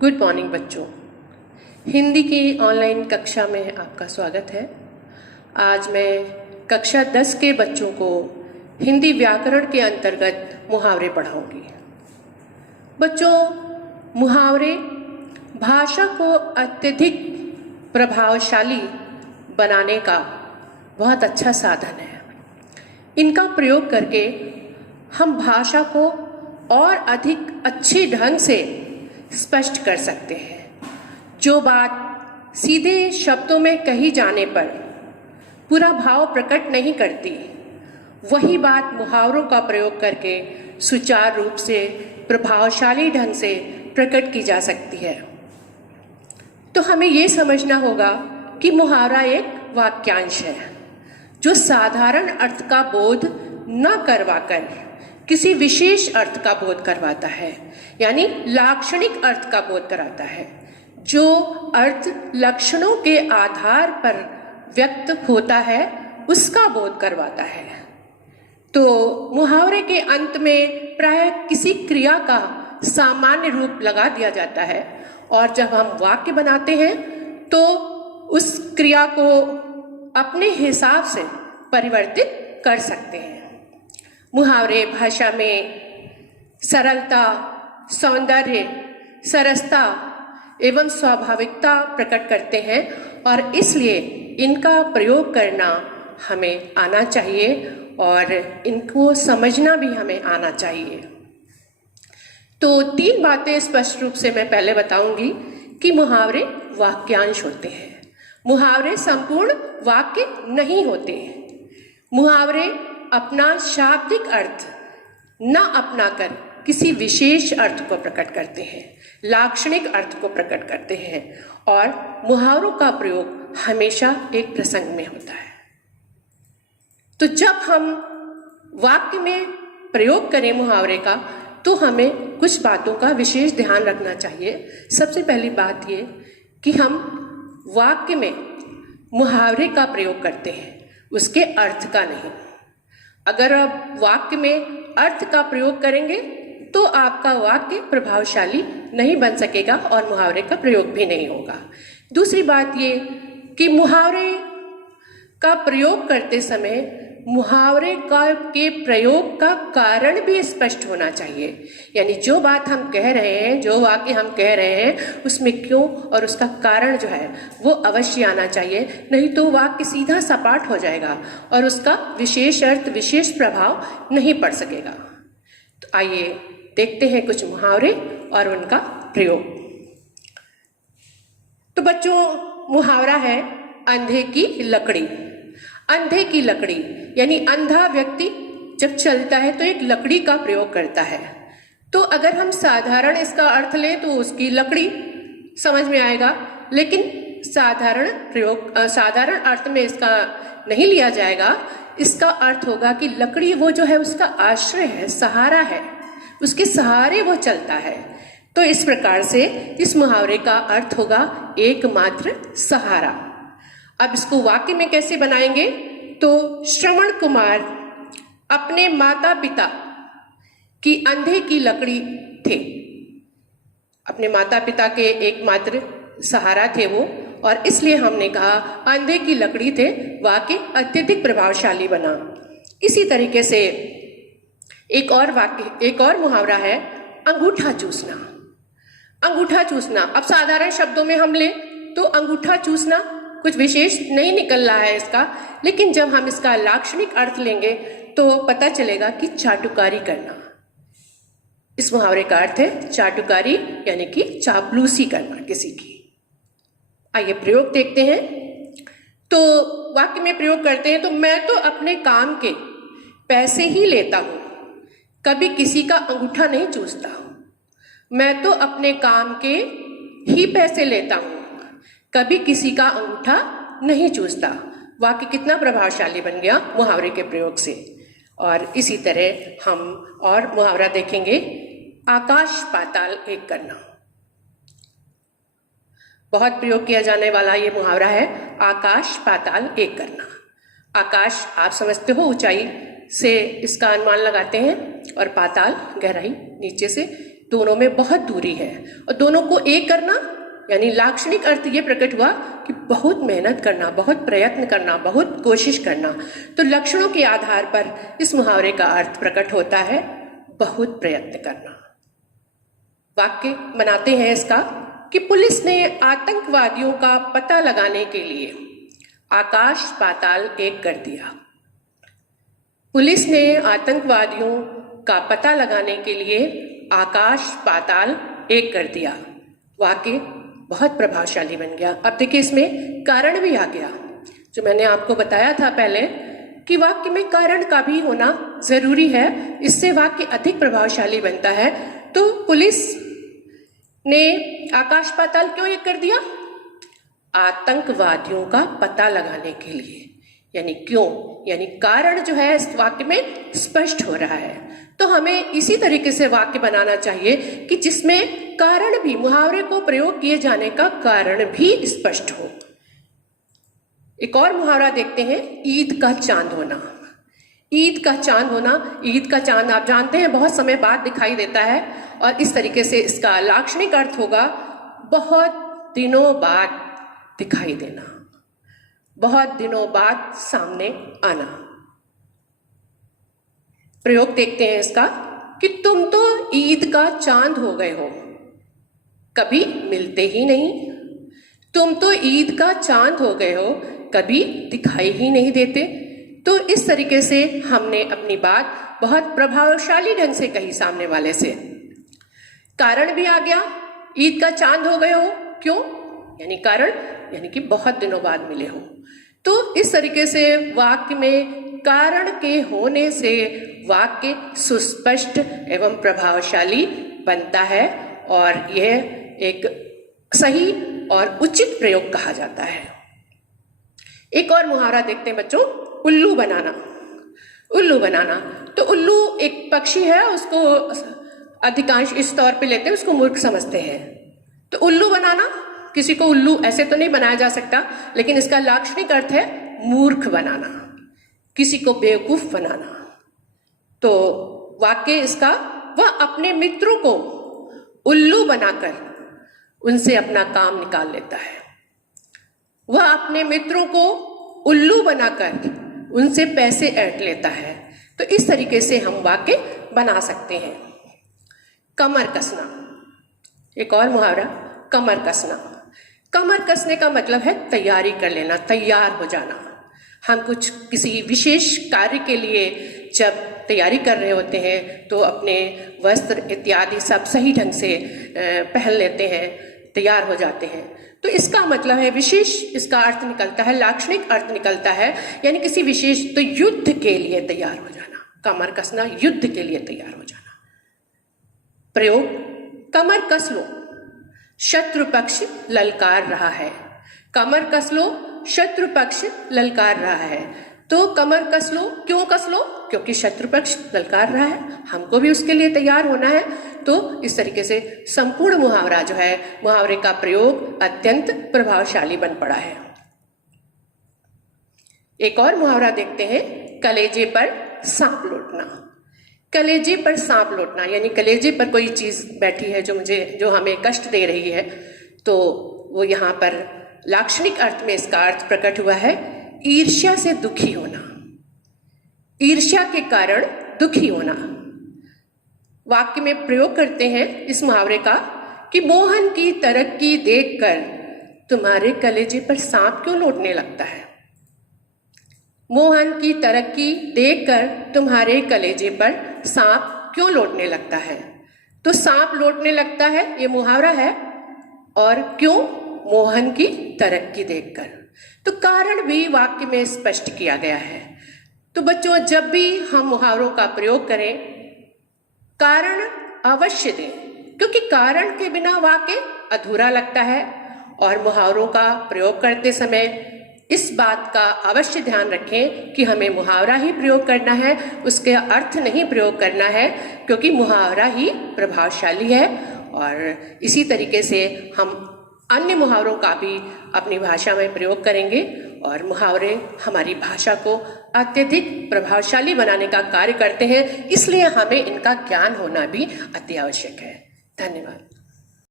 Good morning बच्चों। हिंदी की online कक्षा में आपका स्वागत है। आज मैं कक्षा 10 के बच्चों को हिंदी व्याकरण के अंतर्गत मुहावरे पढ़ाऊंगी। बच्चों, मुहावरे भाषा को अत्यधिक प्रभावशाली बनाने का बहुत अच्छा साधन है। इनका प्रयोग करके हम भाषा को और अधिक अच्छे ढंग से स्पष्ट कर सकते हैं। जो बात सीधे शब्दों में कही जाने पर पूरा भाव प्रकट नहीं करती, वही बात मुहावरों का प्रयोग करके सुचारू रूप से प्रभावशाली ढंग से प्रकट की जा सकती है। तो हमें ये समझना होगा कि मुहावरा एक वाक्यांश है जो साधारण अर्थ का बोध न करवाकर किसी विशेष अर्थ का बोध करवाता है, यानी लाक्षणिक अर्थ का बोध कराता है। जो अर्थ लक्षणों के आधार पर व्यक्त होता है उसका बोध करवाता है। तो मुहावरे के अंत में प्राय किसी क्रिया का सामान्य रूप लगा दिया जाता है और जब हम वाक्य बनाते हैं तो उस क्रिया को अपने हिसाब से परिवर्तित कर सकते हैं। मुहावरे भाषा में सरलता, सौंदर्य, सरसता एवं स्वाभाविकता प्रकट करते हैं और इसलिए इनका प्रयोग करना हमें आना चाहिए और इनको समझना भी हमें आना चाहिए। तो 3 बातें स्पष्ट रूप से मैं पहले बताऊंगी कि मुहावरे वाक्यांश होते हैं। मुहावरे संपूर्ण वाक्य नहीं होते। मुहावरे अपना शाब्दिक अर्थ न अपनाकर किसी विशेष अर्थ को प्रकट करते हैं, लाक्षणिक अर्थ को प्रकट करते हैं और मुहावरों का प्रयोग हमेशा एक प्रसंग में होता है। तो जब हम वाक्य में प्रयोग करें मुहावरे का तो हमें कुछ बातों का विशेष ध्यान रखना चाहिए। सबसे पहली बात ये कि हम वाक्य में मुहावरे का प्रयोग करते हैं, उसके अर्थ का नहीं। अगर आप वाक्य में अर्थ का प्रयोग करेंगे तो आपका वाक्य प्रभावशाली नहीं बन सकेगा और मुहावरे का प्रयोग भी नहीं होगा। दूसरी बात ये कि मुहावरे का प्रयोग करते समय मुहावरे के प्रयोग का कारण भी स्पष्ट होना चाहिए, यानी जो बात हम कह रहे हैं, जो वाक्य हम कह रहे हैं, उसमें क्यों और उसका कारण जो है वो अवश्य आना चाहिए। नहीं तो वाक्य सीधा सपाट हो जाएगा और उसका विशेष अर्थ, विशेष प्रभाव नहीं पड़ सकेगा। तो आइए देखते हैं कुछ मुहावरे और उनका प्रयोग। तो बच्चों, मुहावरा है अंधे की लकड़ी। अंधे की लकड़ी यानी अंधा व्यक्ति जब चलता है तो एक लकड़ी का प्रयोग करता है। तो अगर हम साधारण इसका अर्थ लें तो उसकी लकड़ी समझ में आएगा, लेकिन साधारण अर्थ में इसका नहीं लिया जाएगा। इसका अर्थ होगा कि लकड़ी वो जो है उसका आश्रय है, सहारा है, उसके सहारे वो चलता है। तो इस प्रकार से इस मुहावरे का अर्थ होगा एकमात्र सहारा। अब इसको वाक्य में कैसे बनाएंगे? तो श्रवण कुमार अपने माता पिता की अंधे की लकड़ी थे। अपने माता पिता के एकमात्र सहारा थे वो, और इसलिए हमने कहा अंधे की लकड़ी थे। वाक्य अत्यधिक प्रभावशाली बना। इसी तरीके से एक और मुहावरा है अंगूठा चूसना। अंगूठा चूसना, अब साधारण शब्दों में हम ले तो अंगूठा चूसना कुछ विशेष नहीं निकल रहा है इसका, लेकिन जब हम इसका लाक्षणिक अर्थ लेंगे तो पता चलेगा कि चाटुकारी करना। इस मुहावरे का अर्थ है चाटुकारी, यानी कि चापलूसी करना किसी की। आइए प्रयोग देखते हैं। तो वाक्य में प्रयोग करते हैं। तो मैं तो अपने काम के पैसे ही लेता हूं, कभी किसी का अंगूठा नहीं चूसता हूं। मैं तो अपने काम के ही पैसे लेता हूं, कभी किसी का अंगूठा नहीं चूसता। वाक्य कितना प्रभावशाली बन गया मुहावरे के प्रयोग से। और इसी तरह हम और मुहावरा देखेंगे आकाश पाताल एक करना। बहुत प्रयोग किया जाने वाला ये मुहावरा है आकाश पाताल एक करना। आकाश आप समझते हो, ऊंचाई से इसका अनुमान लगाते हैं, और पाताल गहराई नीचे से दोनों में बहुत दूरी है। और दोनों को एक करना यानी लाक्षणिक अर्थ ये प्रकट हुआ कि बहुत मेहनत करना, बहुत प्रयत्न करना, बहुत कोशिश करना। तो लक्षणों के आधार पर इस मुहावरे का अर्थ प्रकट होता है बहुत प्रयत्न करना। वाक्य बनाते हैं इसका कि पुलिस ने आतंकवादियों का पता लगाने के लिए आकाश पाताल एक कर दिया। पुलिस ने आतंकवादियों का पता लगाने के लिए आकाश पाताल एक कर दिया। वाक्य बहुत प्रभावशाली बन गया। अब देखिए इसमें कारण भी आ गया, जो मैंने आपको बताया था पहले कि वाक्य में कारण का भी होना जरूरी है, इससे वाक्य अधिक प्रभावशाली बनता है। तो पुलिस ने आकाश पाताल क्यों एक कर दिया? आतंकवादियों का पता लगाने के लिए। यानी क्यों, यानी कारण जो है इस वाक्य में स्पष्ट हो रहा है। तो हमें इसी तरीके से वाक्य बनाना चाहिए कि जिसमें कारण भी, मुहावरे को प्रयोग किए जाने का कारण भी स्पष्ट हो। एक और मुहावरा देखते हैं, ईद का चांद होना। ईद का चांद होना, ईद का चांद आप जानते हैं बहुत समय बाद दिखाई देता है, और इस तरीके से इसका लाक्षणिक अर्थ होगा बहुत दिनों बाद दिखाई देना, बहुत दिनों बाद सामने आना। प्रयोग देखते हैं इसका कि तुम तो ईद का चांद हो गए हो, कभी मिलते ही नहीं। तुम तो ईद का चांद हो गए हो, कभी दिखाई ही नहीं देते। तो इस तरीके से हमने अपनी बात बहुत प्रभावशाली ढंग से कही सामने वाले से। कारण भी आ गया, ईद का चांद हो गए हो, क्यों, यानी कारण यानी कि बहुत दिनों बाद मिले हो। तो इस तरीके से वाक्य में कारण के होने से वाक्य सुस्पष्ट एवं प्रभावशाली बनता है, और यह एक सही और उचित प्रयोग कहा जाता है। एक और मुहावरा देखते हैं बच्चों, उल्लू बनाना। उल्लू बनाना, तो उल्लू एक पक्षी है, उसको अधिकांश इस तौर पे लेते हैं, उसको मूर्ख समझते हैं। तो उल्लू बनाना, किसी को उल्लू ऐसे तो नहीं बनाया जा सकता, लेकिन इसका लाक्षणिक अर्थ है मूर्ख बनाना, किसी को बेवकूफ बनाना। तो वाक्य इसका, वह अपने मित्रों को उल्लू बनाकर उनसे अपना काम निकाल लेता है। वह अपने मित्रों को उल्लू बनाकर उनसे पैसे ऐंठ लेता है। तो इस तरीके से हम वाक्य बना सकते हैं। कमर कसना, एक और मुहावरा, कमर कसना। कमर कसने का मतलब है तैयारी कर लेना, तैयार हो जाना। हम कुछ किसी विशेष कार्य के लिए जब तैयारी कर रहे होते हैं तो अपने वस्त्र इत्यादि सब सही ढंग से पहन लेते हैं, तैयार हो जाते हैं। तो इसका मतलब है विशेष, इसका अर्थ निकलता है, लाक्षणिक अर्थ निकलता है, यानी किसी विशेष, तो युद्ध के लिए तैयार हो जाना। कमर कसना, युद्ध के लिए तैयार हो जाना। प्रयोग, कमर कस लो, शत्रु पक्ष ललकार रहा है। कमर कस लो, शत्रु पक्ष ललकार रहा है। तो कमर कस लो, क्यों कस लो, क्योंकि शत्रु पक्ष ललकार रहा है, हमको भी उसके लिए तैयार होना है। तो इस तरीके से संपूर्ण मुहावरा जो है, मुहावरे का प्रयोग अत्यंत प्रभावशाली बन पड़ा है। एक और मुहावरा देखते हैं, कलेजे पर सांप लौटना। कलेजे पर सांप लौटना यानी कलेजे पर कोई चीज बैठी है जो हमें कष्ट दे रही है। तो वो यहाँ पर लाक्षणिक अर्थ में इसका अर्थ प्रकट हुआ है ईर्ष्या से दुखी होना, ईर्ष्या के कारण दुखी होना। वाक्य में प्रयोग करते हैं इस मुहावरे का कि मोहन की तरक्की देखकर तुम्हारे कलेजे पर सांप क्यों लौटने लगता है। मोहन की तरक्की देखकर तुम्हारे कलेजे पर सांप क्यों लौटने लगता है। तो सांप लौटने लगता है ये मुहावरा है, और क्यों, मोहन की तरक्की देखकर। तो कारण भी वाक्य में स्पष्ट किया गया है। तो बच्चों, जब भी हम मुहावरों का प्रयोग करें, कारण अवश्य दें, क्योंकि कारण के बिना वाक्य अधूरा लगता है। और मुहावरों का प्रयोग करते समय इस बात का अवश्य ध्यान रखें कि हमें मुहावरा ही प्रयोग करना है, उसके अर्थ नहीं प्रयोग करना है, क्योंकि मुहावरा ही प्रभावशाली है। और इसी तरीके से हम अन्य मुहावरों का भी अपनी भाषा में प्रयोग करेंगे, और मुहावरे हमारी भाषा को अत्यधिक प्रभावशाली बनाने का कार्य करते हैं, इसलिए हमें इनका ज्ञान होना भी अति आवश्यक है। धन्यवाद।